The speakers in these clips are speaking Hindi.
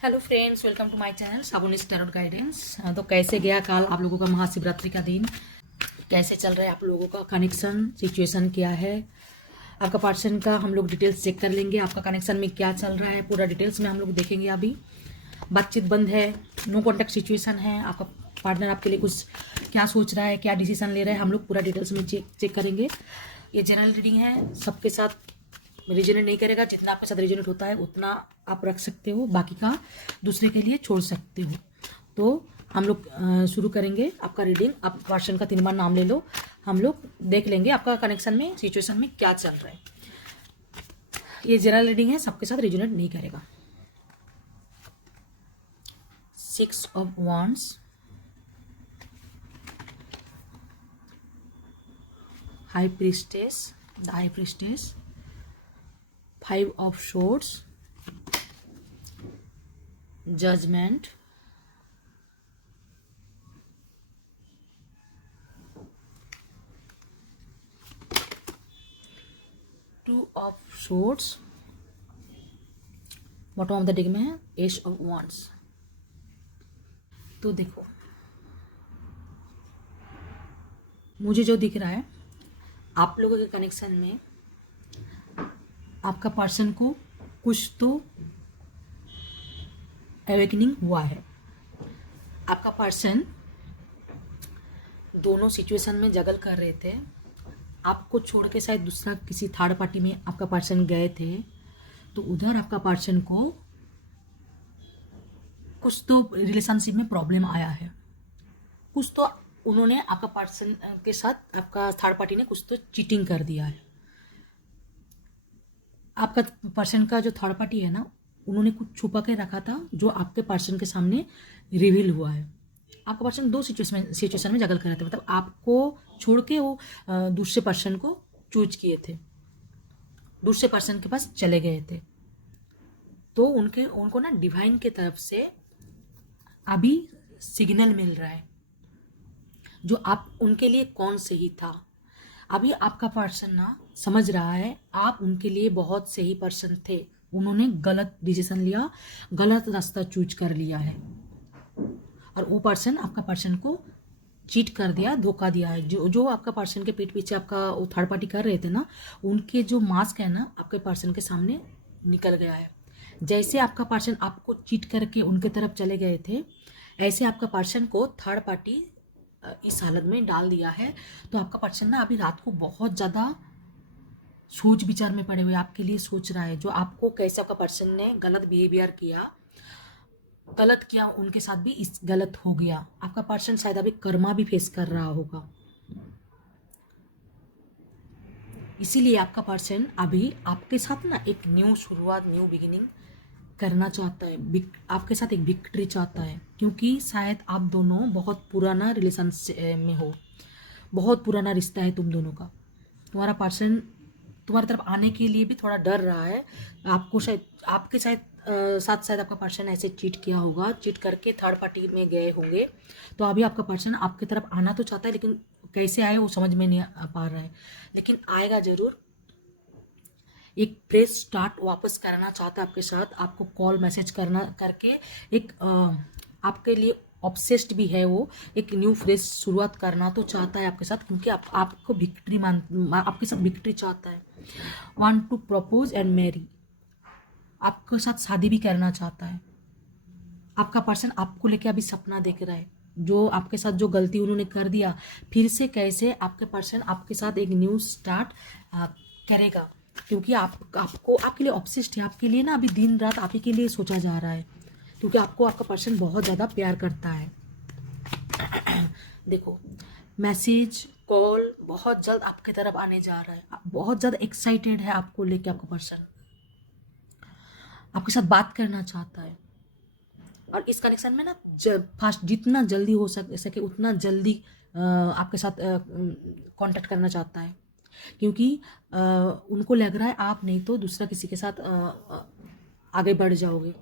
Hello friends, welcome to my channel साबुनिस टैरोट गाइडेंस। तो कैसे गया कल आप लोगों का महाशिवरात्रि का दिन? कैसे चल रहा है आप लोगों का कनेक्शन? सिचुएशन क्या है आपका? पर्सन का हम लोग डिटेल्स चेक कर लेंगे। आपका कनेक्शन में क्या चल रहा है पूरा डिटेल्स में हम लोग देखेंगे। अभी बातचीत बंद है, नो कॉन्टैक्ट सिचुएशन है। आपका पार्टनर आपके लिए कुछ क्या सोच रहा है, क्या डिसीजन ले रहा है, हम लोग पूरा डिटेल्स में चेक करेंगे। ये जनरल रीडिंग है, सबके साथ रिजोनेट नहीं करेगा। जितना आपके साथ रिजोनेट होता है उतना आप रख सकते हो, बाकी का दूसरे के लिए छोड़ सकते हो। तो हम लोग शुरू करेंगे आपका रीडिंग। आप पर्सन का 3 बार नाम ले लो, हम लोग देख लेंगे आपका कनेक्शन में सिचुएशन में क्या चल रहा है। ये जनरल रीडिंग है, सबके साथ रिजोनेट नहीं करेगा। 6 of wands, high priestess, the high priestess, 5 of swords, judgment, two of swords, bottom of the deck में है एस ऑफ wands। तो देखो, मुझे जो दिख रहा है आप लोगों के कनेक्शन में, आपका पर्सन को कुछ तो अवेकनिंग हुआ है। आपका पर्सन दोनों सिचुएशन में जगल कर रहे थे। आपको छोड़ के शायद दूसरा किसी थर्ड पार्टी में आपका पर्सन गए थे, तो उधर आपका पर्सन को कुछ तो रिलेशनशिप में प्रॉब्लम आया है। कुछ तो उन्होंने आपका पर्सन के साथ, आपका थर्ड पार्टी ने कुछ तो चीटिंग कर दिया है। आपका पर्सन का जो थर्ड पार्टी है ना, उन्होंने कुछ छुपा के रखा था जो आपके पर्सन के सामने रिवील हुआ है। आपका पर्सन 2 सिचुएशन में जगल कर रहे थे, मतलब आपको छोड़ के वो दूसरे पर्सन को चूज किए थे, दूसरे पर्सन के पास चले गए थे। तो उनको ना डिवाइन की तरफ से अभी सिग्नल मिल रहा है जो आप उनके लिए कौन सही था। अभी आपका पर्सन ना समझ रहा है आप उनके लिए बहुत सही पर्सन थे। उन्होंने गलत डिसीजन लिया, गलत रास्ता चूज कर लिया है, और वो पर्सन आपका पर्सन को चीट कर दिया, धोखा दिया है। जो आपका पर्सन के पीठ पीछे आपका वो थर्ड पार्टी कर रहे थे ना, उनके जो मास्क है ना आपके पर्सन के सामने निकल गया है। जैसे आपका पर्सन आपको चीट करके उनके तरफ चले गए थे, ऐसे आपका पर्सन को थर्ड पार्टी इस हालत में डाल दिया है। तो आपका पर्सन ना अभी रात को बहुत ज़्यादा सोच विचार में पड़े हुए आपके लिए सोच रहा है, जो आपको कैसे आपका पर्सन ने गलत बिहेवियर किया, गलत किया उनके साथ भी इस गलत हो गया। आपका पर्सन शायद अभी कर्मा भी फेस कर रहा होगा, इसीलिए आपका पर्सन अभी आपके साथ ना एक न्यू शुरुआत, न्यू बिगिनिंग करना चाहता है। आपके साथ एक विक्ट्री चाहता है, क्योंकि शायद आप दोनों बहुत पुराना रिलेशन में हो, बहुत पुराना रिश्ता है तुम दोनों का। तुम्हारा पर्सन तुम्हारी तरफ आने के लिए भी थोड़ा डर रहा है। आपको शायद आपके साथ शायद आपका पर्सन ऐसे चीट किया होगा, चीट करके थर्ड पार्टी में गए होंगे। तो अभी आपका पर्सन आपकी तरफ आना तो चाहता है, लेकिन कैसे आए वो समझ में नहीं आ पा रहा है, लेकिन आएगा ज़रूर। एक फ्रेश स्टार्ट वापस करना चाहता है आपके साथ। आपको कॉल मैसेज करके एक आपके लिए ऑब्सेस्ड भी है वो, एक न्यू फ्रेश शुरुआत करना तो चाहता है आपके साथ, क्योंकि आपको विक्ट्री आपके साथ विक्ट्री चाहता है। Want to propose and marry, आपके साथ शादी भी करना चाहता है। आपका पर्सन आपको लेके अभी सपना देख रहा है, जो आपके साथ जो गलती उन्होंने कर दिया, फिर से कैसे आपके पर्सन आपके साथ एक न्यू स्टार्ट करेगा। क्योंकि आपको आपके लिए ऑब्सेस्ड है, आपके लिए ना अभी दिन रात आप ही के लिए सोचा जा रहा है, क्योंकि आपको आपका पर्सन बहुत ज़्यादा प्यार करता है। देखो, मैसेज कॉल बहुत जल्द आपकी तरफ आने जा रहा है। बहुत ज़्यादा एक्साइटेड है आपको लेके आपका पर्सन, आपके साथ बात करना चाहता है। और इस कनेक्शन में ना फास्ट जितना जल्दी हो सके उतना जल्दी आपके साथ कांटेक्ट करना चाहता है, क्योंकि उनको लग रहा है आप नहीं तो दूसरा किसी के साथ आगे बढ़ जाओगे।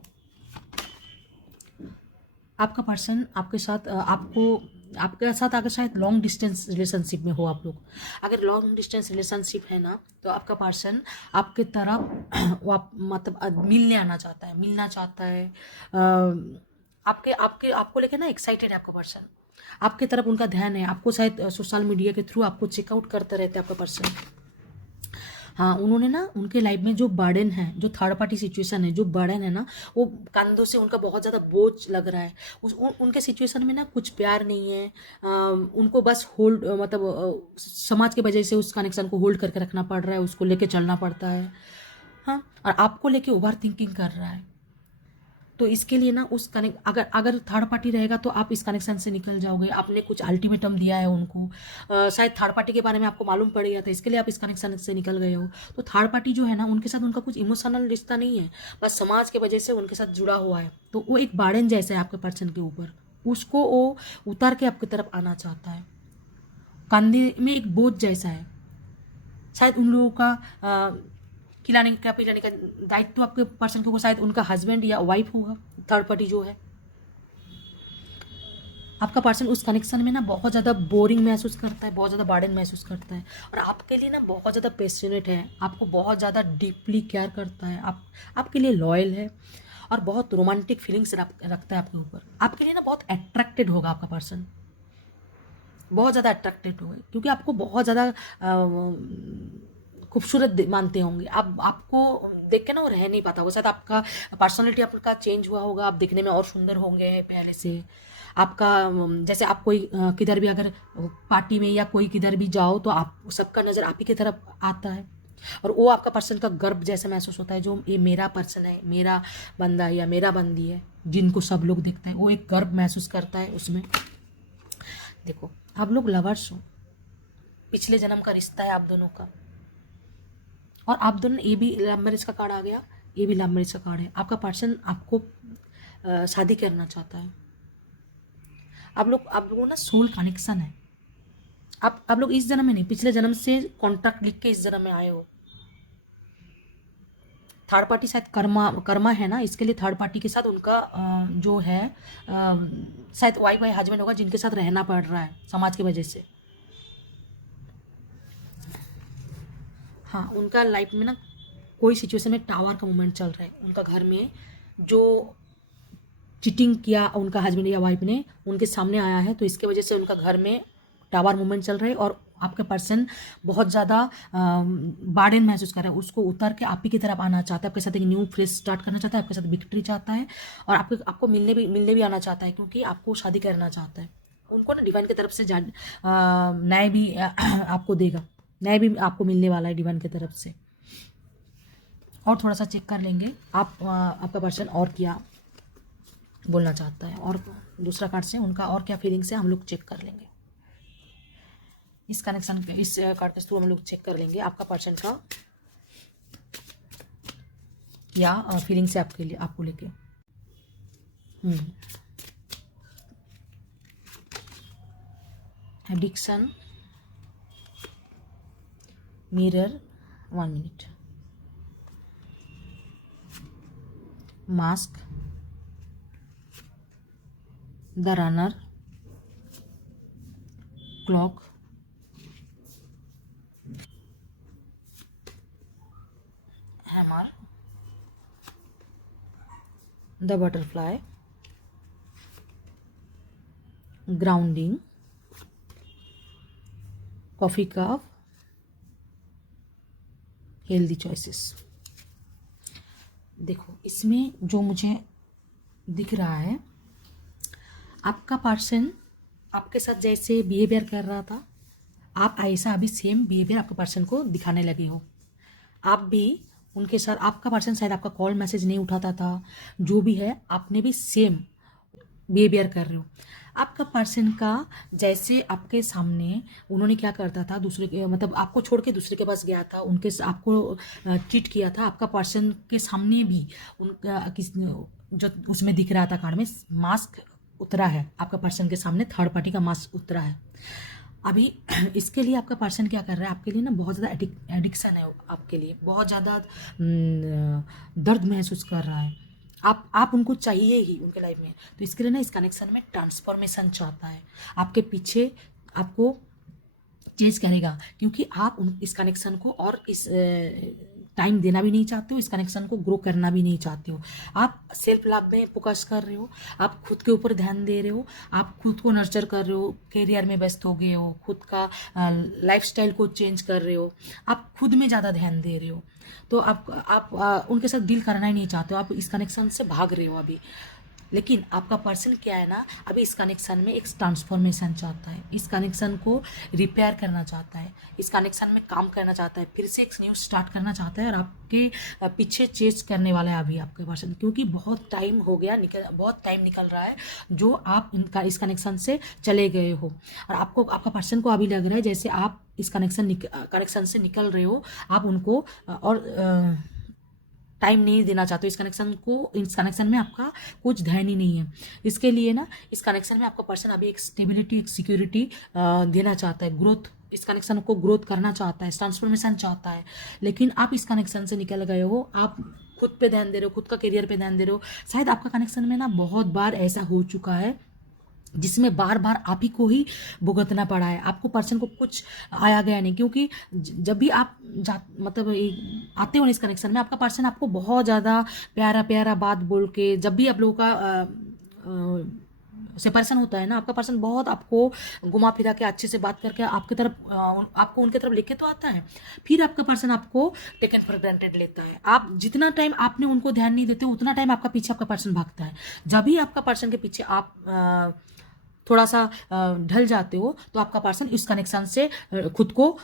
आपका पर्सन आपके साथ आपको आपके साथ अगर शायद लॉन्ग डिस्टेंस रिलेशनशिप में हो आप लोग, अगर लॉन्ग डिस्टेंस रिलेशनशिप है ना, तो आपका पर्सन आपके तरफ वो मतलब मिलने आना चाहता है, मिलना चाहता है। आपके आपके आपको लेके ना एक्साइटेड है आपका पर्सन, आपके तरफ उनका ध्यान है। आपको शायद सोशल मीडिया के थ्रू आपको चेकआउट करते रहते हैं आपका पर्सन। हाँ, उन्होंने ना उनके लाइफ में जो बर्डन है, जो थर्ड पार्टी सिचुएशन है, जो बर्डन है ना, वो कंधों से उनका बहुत ज़्यादा बोझ लग रहा है। उनके सिचुएशन में ना कुछ प्यार नहीं है। उनको बस होल्ड मतलब समाज के वजह से उस कनेक्शन को होल्ड करके रखना पड़ रहा है, उसको लेके चलना पड़ता है। हाँ, और आपको लेके ओवर थिंकिंग कर रहा है। तो इसके लिए ना उस कनेक्ट अगर अगर थर्ड पार्टी रहेगा तो आप इस कनेक्शन से निकल जाओगे। आपने कुछ अल्टीमेटम दिया है उनको, शायद थर्ड पार्टी के बारे में आपको मालूम पड़ गया था, इसके लिए आप इस कनेक्शन से निकल गए हो। तो थर्ड पार्टी जो है ना, उनके साथ उनका कुछ इमोशनल रिश्ता नहीं है, बस समाज के वजह से उनके साथ जुड़ा हुआ है। तो वो एक बार्डन जैसा है आपके पर्सन के ऊपर, उसको वो उतार के आपकी तरफ आना चाहता है। कंधे में एक बोझ जैसा है। शायद उन लोगों का खिलाने का पिलाने का दायित्व आपके पर्सन को शायद उनका हस्बैंड या वाइफ होगा, थर्ड पार्टी जो है। आपका पर्सन उस कनेक्शन में ना बहुत ज़्यादा बोरिंग महसूस करता है, बहुत ज़्यादा बर्डन महसूस करता है, और आपके लिए ना बहुत ज़्यादा पैशनेट है, आपको बहुत ज़्यादा डीपली केयर करता है, आपके लिए लॉयल है, और बहुत रोमांटिक फीलिंग्स रखता है आपके ऊपर। आपके लिए ना बहुत अट्रैक्टेड होगा आपका पर्सन, बहुत ज़्यादा अट्रैक्टेड होगा, क्योंकि आपको बहुत ज़्यादा खूबसूरत मानते होंगे। आप आपको देख के ना वो रह नहीं पाता होगा। शायद आपका पर्सनालिटी आपका चेंज हुआ होगा, आप दिखने में और सुंदर होंगे पहले से। आपका जैसे आप कोई किधर भी अगर पार्टी में या कोई किधर भी जाओ तो आप सबका नज़र आप ही की तरफ आता है, और वो आपका पर्सन का गर्व जैसा महसूस होता है, जो ये मेरा पर्सन है, मेरा बंदा है या मेरा बंदी है, जिनको सब लोग देखते हैं, वो एक गर्व महसूस करता है उसमें। देखो, आप लोग लवर्स हो, पिछले जन्म का रिश्ता है आप दोनों का, और आप दोनों, ये भी लव मैरिज का कार्ड आ गया, ये भी लव मैरिज का कार्ड है। आपका पर्सन आपको शादी करना चाहता है। आप लोगों ना सोल कनेक्शन है। आप लोग इस जन्म में नहीं, पिछले जन्म से कॉन्ट्रैक्ट लिख के इस जन्म में आए हो। थर्ड पार्टी शायद कर्मा है ना, इसके लिए थर्ड पार्टी के साथ उनका जो है शायद वाइफ या हस्बैंड होगा, जिनके साथ रहना पड़ रहा है समाज की वजह से। हाँ, उनका लाइफ में ना कोई सिचुएशन में टावर का मूवमेंट चल रहा है। उनका घर में जो चीटिंग किया उनका हस्बैंड या वाइफ ने, उनके सामने आया है, तो इसके वजह से उनका घर में टावर मूवमेंट चल रहा है, और आपका पर्सन बहुत ज़्यादा बार्डन महसूस कर रहा है। उसको उतर के आप ही की तरफ आना चाहता है, आपके साथ एक न्यू फ्रेश स्टार्ट करना चाहता है, आपके साथ विक्ट्री चाहता है, और आपको मिलने भी आना चाहता है, क्योंकि आपको शादी करना चाहता है। उनको ना डिवाइन की तरफ से न्याय भी आपको देगा, न्याय भी आपको मिलने वाला है डिवाइन की तरफ से। और थोड़ा सा चेक कर लेंगे आपका पर्सन और क्या बोलना चाहता है, और दूसरा कार्ड से उनका और क्या फीलिंग्स है हम लोग चेक कर लेंगे। इस कनेक्शन इस कार्ड के थ्रू हम लोग चेक कर लेंगे आपका पर्सन का या फीलिंग्स है आपके लिए, आपको लेके। Addiction, mirror, 1 minute, mask, the runner, clock, hammer, the butterfly, grounding, coffee cup, healthy choices. देखो, इसमें जो मुझे दिख रहा है, आपका पर्सन आपके साथ जैसे बिहेवियर कर रहा था, आप ऐसा अभी सेम बिहेवियर आपके पर्सन को दिखाने लगे हो। आप भी उनके साथ, आपका पर्सन शायद आपका कॉल मैसेज नहीं उठाता था, जो भी है आपने भी सेम बिहेवियर कर रहे हो। आपका पर्सन का जैसे आपके सामने उन्होंने क्या करता था, दूसरे के मतलब आपको छोड़ के दूसरे के पास गया था, उनके आपको चीट किया था, आपका पर्सन के सामने भी उनका जो उसमें दिख रहा था कार्ड में, मास्क उतरा है आपका पर्सन के सामने, थर्ड पार्टी का मास्क उतरा है। अभी इसके लिए आपका पर्सन क्या कर रहा है, आपके लिए ना बहुत ज़्यादा एडिक्शन है, आपके लिए बहुत ज़्यादा दर्द महसूस कर रहा है। आप उनको चाहिए ही उनके लाइफ में। तो इसके लिए ना इस कनेक्शन में ट्रांसफॉर्मेशन चाहता है, आपके पीछे आपको चेंज करेगा, क्योंकि आप इस कनेक्शन को और इस टाइम देना भी नहीं चाहते हो, इस कनेक्शन को ग्रो करना भी नहीं चाहते हो। आप सेल्फ लव में फोकस कर रहे हो, आप खुद के ऊपर ध्यान दे रहे हो, आप खुद को नर्चर कर रहे हो, करियर में व्यस्त हो गए हो, खुद का लाइफस्टाइल को चेंज कर रहे हो, आप खुद में ज़्यादा ध्यान दे रहे हो। तो आप उनके साथ डील करना ही नहीं चाहते हो, आप इस कनेक्शन से भाग रहे हो अभी। लेकिन आपका पर्सन क्या है ना, अभी इस कनेक्शन में एक ट्रांसफॉर्मेशन चाहता है, इस कनेक्शन को रिपेयर करना चाहता है, इस कनेक्शन में काम करना चाहता है, फिर से एक न्यू स्टार्ट करना चाहता है, और आपके पीछे चेज करने वाला है अभी आपके पर्सन, क्योंकि बहुत टाइम हो गया, बहुत टाइम निकल रहा है जो आप इस कनेक्शन से चले गए हो, और आपको आपका पर्सन को अभी लग रहा है जैसे आप इस कनेक्शन से निकल रहे हो, आप उनको और टाइम नहीं देना चाहते हो इस कनेक्शन में आपका कुछ ध्यान ही नहीं है। इसके लिए ना इस कनेक्शन में आपका पर्सन अभी एक स्टेबिलिटी, एक सिक्योरिटी देना चाहता है, ग्रोथ, इस कनेक्शन को ग्रोथ करना चाहता है, ट्रांसफॉर्मेशन चाहता है। लेकिन आप इस कनेक्शन से निकल गए हो, आप खुद पे ध्यान दे रहे हो, खुद का करियर पे ध्यान दे रहे हो। शायद आपका कनेक्शन में ना बहुत बार ऐसा हो चुका है जिसमें बार बार आप ही को ही भुगतना पड़ा है, आपको पर्सन को कुछ आया गया नहीं, क्योंकि जब भी आप मतलब आते हो इस कनेक्शन में, आपका पर्सन आपको बहुत ज़्यादा प्यारा प्यारा बात बोल के, जब भी आप लोगों का सेपरेशन होता है ना, आपका पर्सन बहुत आपको घुमा फिरा के अच्छे से बात करके आपकी तरफ आपको उनके तरफ लेके तो आता है, फिर आपका पर्सन आपको टेकन फॉर ग्रांटेड लेता है। आप जितना टाइम आपने उनको ध्यान नहीं देते उतना टाइम आपका पीछे आपका पर्सन भागता है। जब भी आपका पर्सन के पीछे आप थोड़ा सा ढल जाते हो, तो आपका पर्सन इस कनेक्शन से खुद को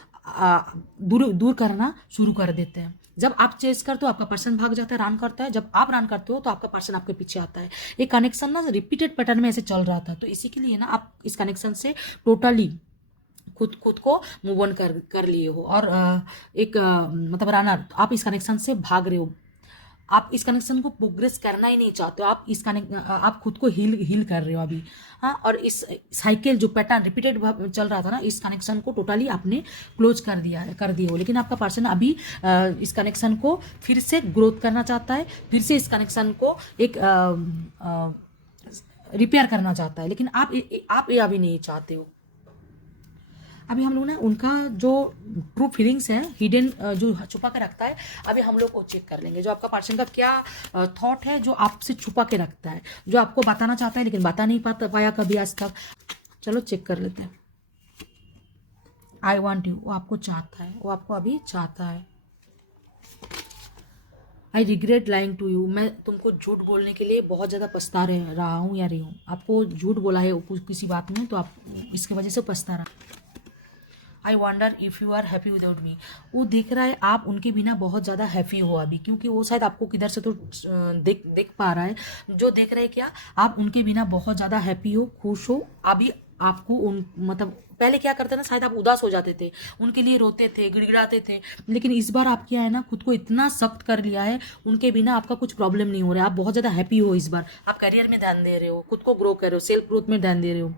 दूर करना शुरू कर देते हैं। जब आप चेस करते हो आपका पर्सन भाग जाता है, रन करता है, जब आप रन करते हो तो आपका पर्सन आपके पीछे आता है। ये कनेक्शन ना रिपीटेड पैटर्न में ऐसे चल रहा था, तो इसी के लिए ना आप इस कनेक्शन से टोटली खुद को मूव ऑन कर लिए हो, और मतलब रनर आप इस कनेक्शन से भाग रहे हो, आप इस कनेक्शन को प्रोग्रेस करना ही नहीं चाहते हो, आप खुद को हील कर रहे हो अभी। हाँ, और इस साइकिल जो पैटर्न रिपीटेड चल रहा था ना, इस कनेक्शन को टोटली आपने क्लोज कर दिए हो। लेकिन आपका पर्सन अभी इस कनेक्शन को फिर से ग्रोथ करना चाहता है, फिर से इस कनेक्शन को एक रिपेयर करना चाहता है, लेकिन आप ये अभी नहीं चाहते हो। अभी हम लोग ना उनका जो ट्रू फीलिंग्स है, हिडन जो छुपा के रखता है, अभी हम लोग को चेक कर लेंगे। जो आपका पर्सन का क्या थॉट है जो आपसे छुपा के रखता है, जो आपको बताना चाहता है लेकिन बता नहीं पाया कभी आज तक। चलो चेक कर लेते हैं। आई वॉन्ट यू, वो आपको चाहता है, वो आपको अभी चाहता है। I regret lying to you, मैं तुमको झूठ बोलने के लिए बहुत ज़्यादा पछता रहा हूँ या रही हूँ। आपको झूठ बोला है किसी बात में, तो आप इसकी वजह से पछता रहा। I wonder if you are happy without me, वो देख रहा है आप उनके बिना बहुत ज़्यादा हैप्पी हो अभी, क्योंकि वो शायद आपको किधर से तो देख पा रहा है। जो देख रहा है क्या, आप उनके बिना बहुत ज़्यादा हैप्पी हो, खुश हो अभी। आपको मतलब पहले क्या करते ना, शायद आप उदास हो जाते थे, उनके लिए रोते थे, गिड़गिड़ाते थे, लेकिन इस बार आप क्या है ना, खुद को इतना सख्त कर लिया है, उनके बिना आपका कुछ प्रॉब्लम नहीं हो रहा है, आप बहुत ज़्यादा हैप्पी हो इस बार। आप करियर में ध्यान दे रहे हो, खुद को ग्रो कर रहे हो, सेल्फ ग्रोथ में ध्यान दे रहे हो।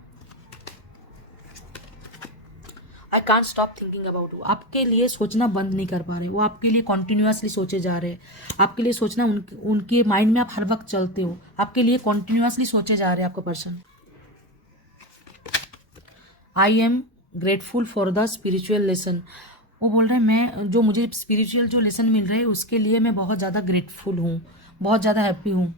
I can't stop thinking about you, आपके लिए सोचना बंद नहीं कर पा रहे, वो आपके लिए कॉन्टिन्यूसली सोचे जा रहे हैं। आपके लिए सोचना उनके माइंड में आप हर वक्त चलते हो, आपके लिए कॉन्टिन्यूसली सोचे जा रहे हैं आपका person. I am grateful for the spiritual lesson, वो बोल रहे हैं मैं जो मुझे स्पिरिचुअल जो लेसन मिल रहा है उसके लिए मैं बहुत ज़्यादा ग्रेटफुल हूँ, बहुत ज़्यादा हैप्पी हूँ।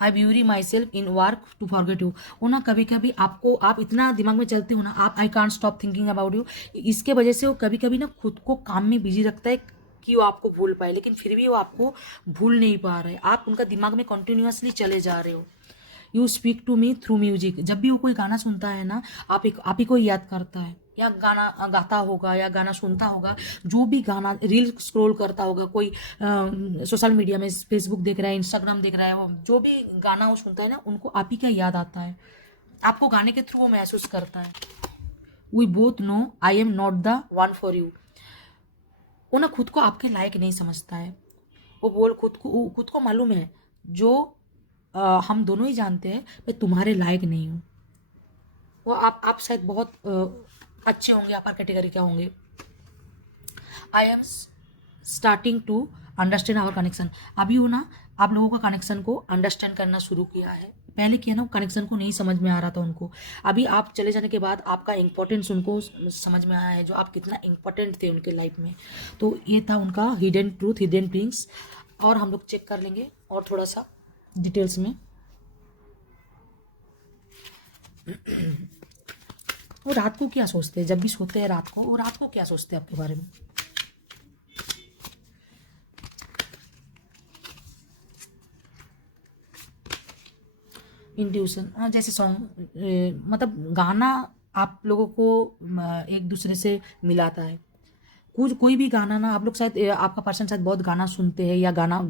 I bury myself in work to forget you, वो ना कभी कभी आप इतना दिमाग में चलते हो ना, आप I can't stop thinking about you, इसके वजह से वो कभी कभी ना खुद को काम में बिजी रखता है कि वो आपको भूल पाए, लेकिन फिर भी वो आपको भूल नहीं पा रहे, आप उनका दिमाग में कंटिन्यूसली चले जा रहे हो। You speak to me through music, जब भी वो कोई गाना सुनता है ना, आप ही को याद करता है, या गाना गाता होगा या गाना सुनता होगा, जो भी गाना रील स्क्रॉल करता होगा, कोई सोशल मीडिया में फेसबुक देख रहा है, इंस्टाग्राम देख रहा है, वो जो भी गाना वो सुनता है ना, उनको आप ही का याद आता है, आपको गाने के थ्रू वो महसूस करता है। We both know I am not the one for you, वो ना खुद को आपके लायक नहीं समझता है, वो खुद को मालूम है, जो हम दोनों ही जानते हैं मैं तुम्हारे लायक नहीं हूँ। वो आप शायद बहुत अच्छे होंगे, आप कैटेगरी क्या होंगे। I am starting to understand our connection. अभी वो ना आप लोगों का कनेक्शन को अंडरस्टैंड करना शुरू किया है। पहले किया ना, कनेक्शन को नहीं समझ में आ रहा था उनको। अभी आप चले जाने के बाद आपका इम्पोर्टेंस उनको समझ में आया है, जो आप कितना इम्पोर्टेंट थे उनके लाइफ में। तो ये था उनका हिडन ट्रूथ, हिडन थिंग्स। और हम लोग चेक कर लेंगे और थोड़ा सा डिटेल्स में। वो रात को क्या सोचते हैं, जब भी सोते हैं रात को, वो रात को क्या सोचते हैं आपके बारे में। इंट्यूशन, जैसे सॉन्ग, मतलब गाना आप लोगों को एक दूसरे से मिलाता है। कुछ कोई भी गाना ना, आप लोग शायद आपका पर्सन शायद बहुत गाना सुनते हैं या गाना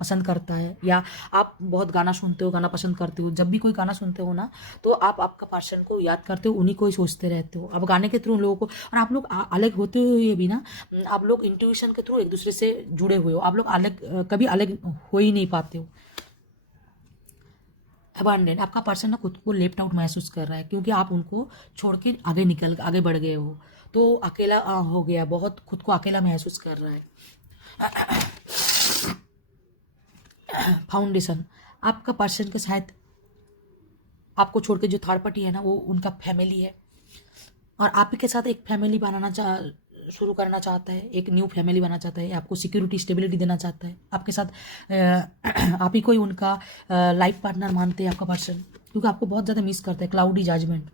पसंद करता है, या आप बहुत गाना सुनते हो, गाना पसंद करते हो। जब भी कोई गाना सुनते हो ना, तो आप आपका पर्सन को याद करते हो, उन्हीं को ही सोचते रहते हो आप गाने के थ्रू लोगों को। और आप लोग अलग होते हुए भी ना, आप लोग इंट्यूशन के थ्रू एक दूसरे से जुड़े हुए हो। आप लोग अलग कभी अलग हो ही नहीं पाते हो। अबांडेंट, आपका पर्सन ना खुद को लेफ्ट आउट महसूस कर रहा है, क्योंकि आप उनको छोड़ के आगे बढ़ गए हो। तो अकेला हो गया, बहुत खुद को अकेला महसूस कर रहा है। फाउंडेशन, आपका पर्सन के शायद आपको छोड़ के जो थर्ड पार्टी है ना, वो उनका फैमिली है, और आप ही के साथ एक फैमिली शुरू करना चाहता है, एक न्यू फैमिली बनाना चाहता है, आपको सिक्योरिटी स्टेबिलिटी देना चाहता है आपके साथ। आप ही को ही उनका लाइफ पार्टनर मानते हैं आपका पर्सन, क्योंकि आपको बहुत ज़्यादा मिस करता है। क्लाउडी जजमेंट,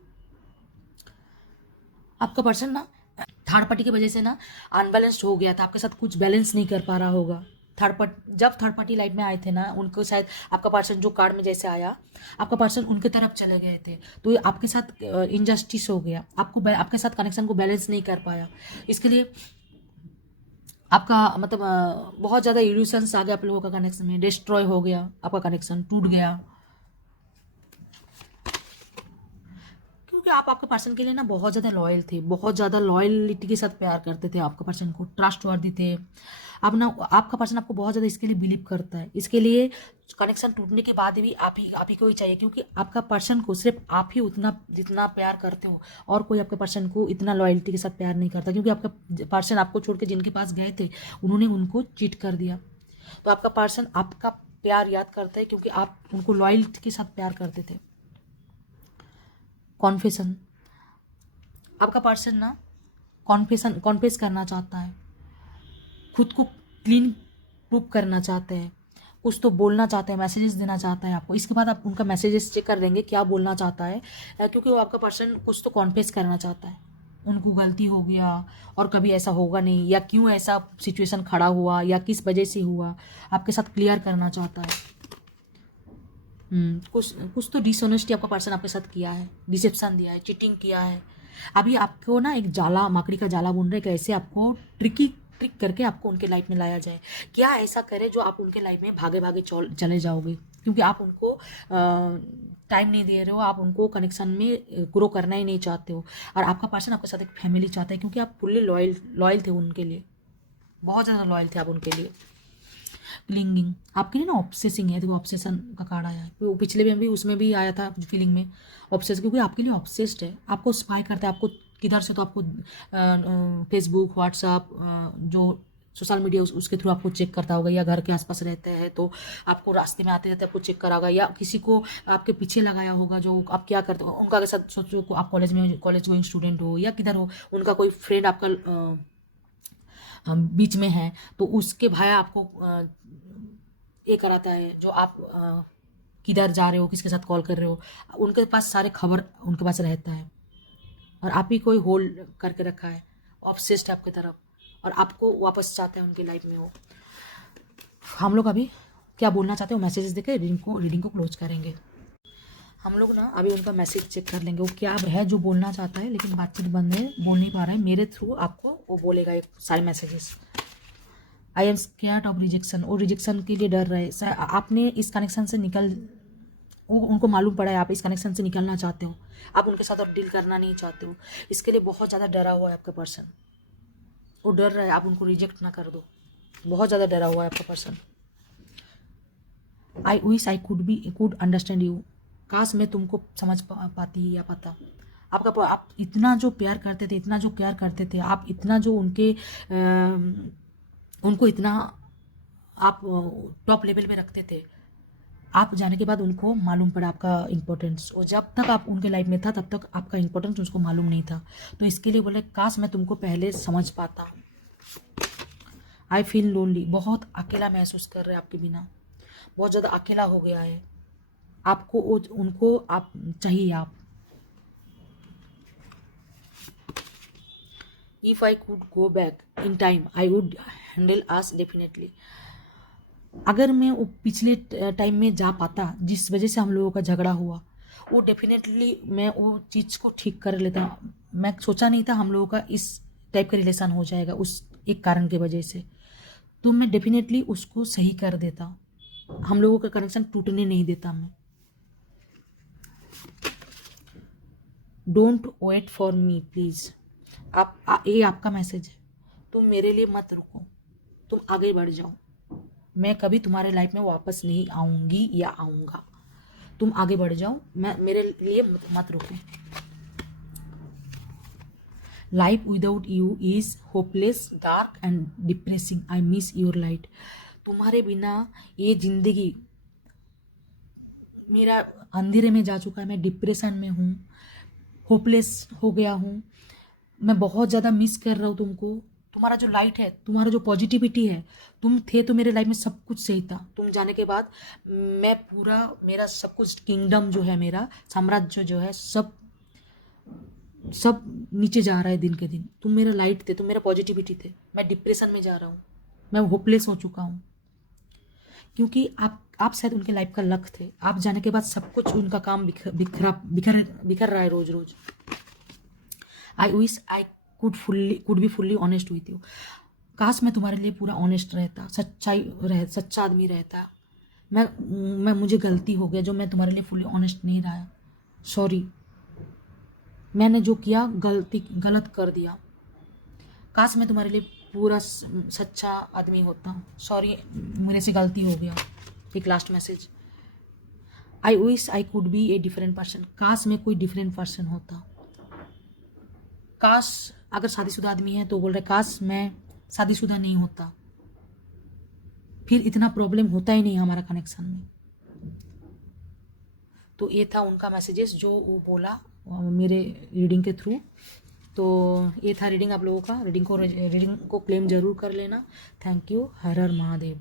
आपका पर्सन ना थर्ड पार्टी की वजह से ना अनबैलेंस्ड हो गया था, आपके साथ कुछ बैलेंस नहीं कर पा रहा होगा। जब थर्ड पार्टी लाइफ में आए थे ना, उनको शायद आपका पर्सन जो कार्ड में जैसे आया, आपका पर्सन उनके तरफ चले गए थे, तो ये आपके साथ इनजस्टिस हो गया, आपके साथ कनेक्शन को बैलेंस नहीं कर पाया। इसके लिए आपका मतलब बहुत ज़्यादा इल्यूशंस आ गए आप लोगों का कनेक्शन में, डिस्ट्रॉय हो गया, आपका कनेक्शन टूट गया। क्योंकि आप आपके पर्सन के लिए ना बहुत ज़्यादा लॉयल थे, बहुत ज़्यादा लॉयलिटी के साथ प्यार करते थे आपके पर्सन को, ट्रस्टवर्दी थे। अब ना आपका पर्सन आपको बहुत ज़्यादा इसके लिए बिलीव करता है। इसके लिए कनेक्शन टूटने के बाद भी आप ही को ही चाहिए, क्योंकि आपका पर्सन को सिर्फ आप ही उतना जितना प्यार करते हो, और कोई आपके पर्सन को इतना लॉयल्टी के साथ प्यार नहीं करता। क्योंकि आपका पर्सन आपको छोड़ के जिनके पास गए थे, उन्होंने उनको चीट कर दिया। तो आपका पर्सन आपका प्यार याद करता है, क्योंकि आप उनको लॉयल्टी के साथ प्यार करते थे। कॉन्फेशन, आपका पर्सन ना कॉन्फेस करना चाहता है, खुद को क्लीन प्रूव करना चाहते हैं, कुछ तो बोलना चाहते हैं, मैसेजेस देना चाहता है आपको। इसके बाद आप उनका मैसेजेस चेक कर लेंगे क्या बोलना चाहता है, क्योंकि वो आपका पर्सन कुछ तो कॉन्फेस करना चाहता है। उनको गलती हो गया और कभी ऐसा होगा नहीं, या क्यों ऐसा सिचुएशन खड़ा हुआ, या किस वजह से हुआ, आपके साथ क्लियर करना चाहता है। कुछ तो डिसऑनेस्टी आपका पर्सन आपके साथ किया है, डिसेप्शन दिया है, चीटिंग किया है। अभी आपको ना एक जाला, मकड़ी का जाला बुन रहे, कैसे आपको ट्रिक करके आपको उनके लाइफ में लाया जाए। क्या ऐसा करे जो आप उनके लाइफ में भागे भागे चले जाओगे, क्योंकि आप उनको टाइम नहीं दे रहे हो, आप उनको कनेक्शन में ग्रो करना ही नहीं चाहते हो। और आपका पर्सन आपके साथ एक फैमिली चाहता है, क्योंकि आप फुल्ली लॉयल थे उनके लिए, बहुत ज़्यादा लॉयल थे आप उनके लिए। क्लिंगिंग, आपके लिए ना ऑब्सेसिंग है, देखो ऑब्सेशन का कार्ड आया है, तो पिछले में भी उसमें भी आया था फीलिंग में ऑब्सेस, क्योंकि आपके लिए ऑब्सेस्ड है, आपको स्पाई करता है, आपको किधर से तो आपको फेसबुक, व्हाट्सअप, जो सोशल मीडिया उसके थ्रू आपको चेक करता होगा, या घर के आसपास रहते हैं तो आपको रास्ते में आते जाते आपको चेक करा होगा, या किसी को आपके पीछे लगाया होगा जो आप क्या करते हो उनका के साथ। सोचो आप कॉलेज गोइंग स्टूडेंट हो या किधर हो, उनका कोई फ्रेंड आपका बीच में है, तो उसके भाया आपको ये कराता है, जो आप किधर जा रहे हो, किसके साथ कॉल कर रहे हो, उनके पास सारे खबर उनके पास रहता है, और आप ही कोई होल्ड करके रखा है, ऑब्सेस्ड है आपकी तरफ, और आपको वापस चाहते हैं उनकी लाइफ में वो। हम लोग अभी क्या बोलना चाहते हो मैसेजेस देके रीडिंग को क्लोज करेंगे। हम लोग ना अभी उनका मैसेज चेक कर लेंगे, वो क्या है जो बोलना चाहता है, लेकिन बातचीत बंद है, बोल नहीं पा रहा है। मेरे थ्रू आपको वो बोलेगा एक सारे messages. I am scared of rejection, वो रिजेक्शन के लिए डर रहे। आपने इस कनेक्शन से उनको मालूम पड़ा है आप इस कनेक्शन से निकलना चाहते हो, आप उनके साथ और डील करना नहीं चाहते हो। इसके लिए बहुत ज़्यादा डरा हुआ है आपका पर्सन, वो डर रहा है आप उनको रिजेक्ट ना कर दो, बहुत ज़्यादा डरा हुआ है आपका person. I wish I could understand you, काश मैं तुमको समझ पाती या पता। आप इतना जो प्यार करते थे, आप इतना जो उनको इतना आप टॉप लेवल में रखते थे, आप जाने के बाद उनको मालूम पड़ा आपका इम्पोर्टेंस, और जब तक आप उनके लाइफ में था तब तक आपका इम्पोर्टेंस उसको मालूम नहीं था। तो इसके लिए बोले काश मैं तुमको पहले समझ पाता। आई फील लोनली, बहुत अकेला महसूस कर रहे हैं आपके बिना, बहुत ज़्यादा अकेला हो गया है आपको, उनको आप चाहिए आप। If I could go back in time I would handle us definitely. अगर मैं वो पिछले टाइम में जा पाता जिस वजह से हम लोगों का झगड़ा हुआ, वो डेफिनेटली मैं वो चीज़ को ठीक कर लेता। मैं सोचा नहीं था हम लोगों का इस टाइप का रिलेशन हो जाएगा उस एक कारण की वजह से, तो मैं डेफिनेटली उसको सही कर देता, हम लोगों का कनेक्शन टूटने नहीं देता मैं। Don't wait for me please. ये आपका मैसेज है, तुम मेरे लिए मत रुको, तुम आगे बढ़ जाओ। मैं कभी तुम्हारे लाइफ में वापस नहीं आऊँगी या आऊँगा, तुम आगे बढ़ जाओ, मैं मेरे लिए मत रुको। Life without you is hopeless, dark and depressing, I miss your light. तुम्हारे बिना ये जिंदगी मेरा अंधेरे में जा चुका है, मैं डिप्रेशन में हूँ, होपलेस हो गया हूँ, मैं बहुत ज़्यादा मिस कर रहा हूँ तुमको। तुम्हारा जो लाइट है, तुम्हारा जो पॉजिटिविटी है, तुम थे तो मेरे लाइफ में सब कुछ सही था। तुम जाने के बाद मैं पूरा, मेरा सब कुछ किंगडम जो है, मेरा साम्राज्य जो है, सब सब नीचे जा रहा है दिन के दिन। तुम मेरा लाइट थे, तुम मेरा पॉजिटिविटी थे, मैं डिप्रेशन में जा रहा हूँ, मैं होपलेस हो चुका हूँ, क्योंकि आप शायद उनके लाइफ का लक थे। आप जाने के बाद सब कुछ उनका काम बिखर रहा है रोज रोज। I wish I could be fully honest with you. काश मैं तुम्हारे लिए पूरा ऑनेस्ट रहता, सच्चा आदमी रहता। मैं मुझे गलती हो गया जो मैं तुम्हारे लिए फुल्ली ऑनेस्ट नहीं रहा। सॉरी, मैंने जो किया गलत कर दिया। काश मैं तुम्हारे लिए पूरा सच्चा आदमी होता। सॉरी, मेरे से गलती हो गया। एक last message, I wish I could B a different person. काश मैं कोई डिफरेंट पर्सन होता। काश, अगर शादीशुदा आदमी है तो बोल रहे काश मैं शादीशुदा नहीं होता, फिर इतना प्रॉब्लम होता ही नहीं हमारा कनेक्शन में। तो ये था उनका मैसेजेस जो वो बोला मेरे रीडिंग के थ्रू। तो ये था रीडिंग आप लोगों का। रीडिंग को क्लेम जरूर कर लेना। Thank you. Her her Mahadev.